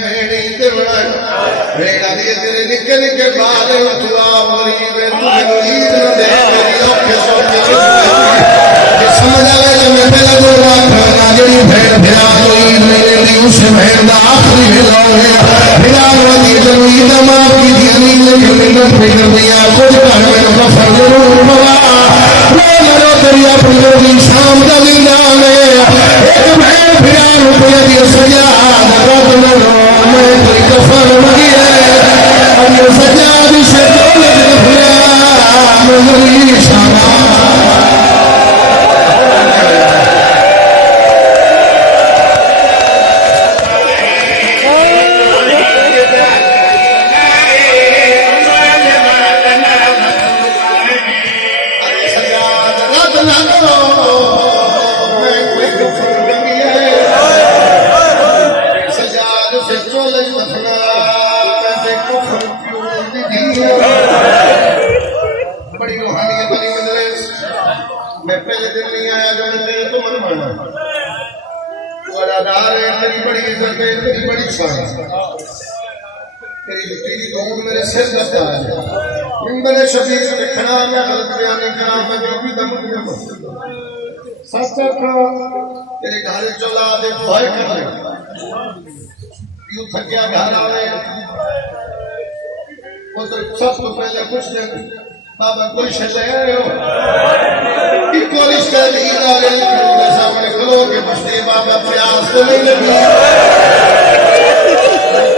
بھیڑی تے بڑا بھیڑا دی تیرے نکے نکے بال دعا مری میں تو عید نہ دے میری اوکھے سوکھے سمجھ آئے کہ میں پہلا دعا کرنا جڑی بھیڑ بھیڑا تو عید میرے لیے اس بھیڑ دا آخری بھیڑا ہے بھیڑا ودی تو عید معاف کی دی علی لیکن میں فکر دیا کچھ کہہ میں غفر ضرور بابا میرا دریا پندر دی شام دا نام ہے ایک بھیڑ بھیڑا روپے دی سجا رات میں کوئی کفر نہیں ہے اور سجا دی سے دولت بھیڑا مجھے شام بڑی روحانیت والی مجلس میں پہلے دن نہیں آیا جو میں تیرے تو من مانا تو ادادار ہے تیری بڑی عزت ہے تیری بڑی شان تیری دعوت میرے سر بستا ہے منبر شفیع سے کھڑا میں غلط بیانی کرا میں بھی دم سچ کا تیرے گھر چلا دے دعائیں کر لے یوں تھکیا گھر آئے وہ تو سب تو پہلے کچھ دن بابا کوئی شے لے رہے ہو کہ کوئی شے نہیں آ رہی کہ سامنے کھلو کے بستے بابا پیاس تو نہیں لگی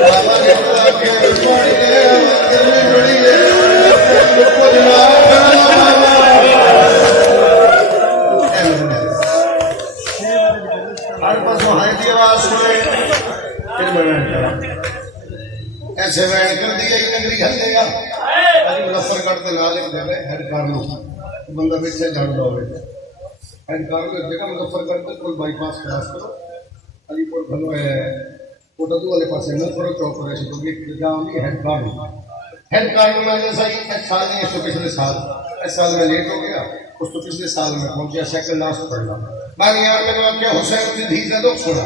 بابا نے کہا کہ پانی لے گرمی بڑی ہے کچھ نہ ہر پاس وہاں کی آواز سنے پھر میں ایسے وین کر دیا ہی نگری گھر دے گا مظفر کرتے نال ایک جگہ ہیڈ کار لو بندہ بیچے جھڑ دو ہیڈ کار لو ایک جگہ مظفر کرتے کوئی بائی پاس کراس کرو علی پور بھلو ہے کوٹا دو والے پاس ہے مظفر چوک پر ایسی تو ایک جگہ ہوگی ہیڈ کار لو ہیڈ کار لو میں نے صحیح ایک سال نہیں اس تو پچھلے سال اس سال میں لیٹ ہو گیا اس تو پچھلے سال میں پہنچیا سیکنڈ لاسٹ پڑھنا بانی یار میں نے کیا حسین کی دھی کا دکھ چھوڑا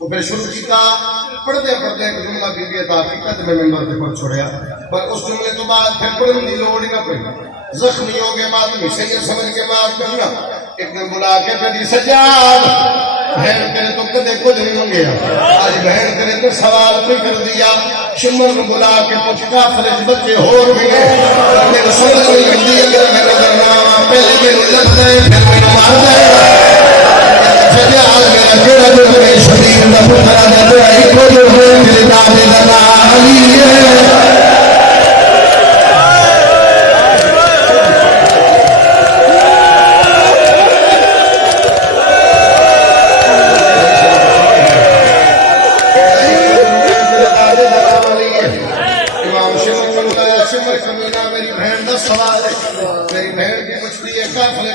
وہ پھر شروع کیتا پڑھتے پڑھتے ایک جملہ کی بھی عطا کیتا تو میں ممبر پہ پڑھ چھوڑیا پر اس جملے تو بعد پھر پڑھنے کی لوڑ ہی نہ پڑی زخمیوں کے بعد سید سمجھ کے معاف کرنا ایک دن بلا کے کدی سجاد بہن کرے تو کدے کچھ نہیں منگیا آج بہن کرے تو سوال بھی کر دیا شمر کو بلا کے پوچھ کافرج بچے ہور بھی گئے میرے سمجھ نہیں لگتی اگر میں نظر نہ پہلے میرے لگتا ہے پھر میں مار دے سجاد میرا جڑا جو میرے شدید نہ پترا دے تو ایک کو جو ہوئے میرے دادے لگا علی ہے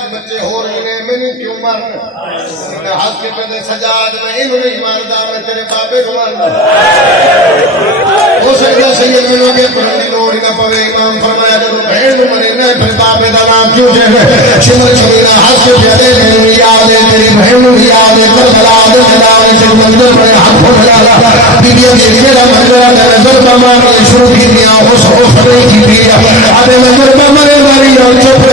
بچے ہو رہے ہیں میں نے کیوں مارنا ہاتھ کے پہلے سجاد میں انہوں نہیں ماردا میں تیرے بابے کو مارنا ہو سکتا سید میں لوگے پڑھنے لوڑ نہ پوے امام فرمایا جب بہن مرے نہ پھر بابے دا نام کیوں ہے شمر شمینا ہاتھ کے پہلے میری یاد ہے تیری بہن کی یاد ہے کربلا دے میدان سے منظر میں ہاتھ پھیلا بی بی کے میرا منظر ہے نظر مارنے شروع کی دیا اس خبر کی دیا ابے منظر مارے ماری اور چپ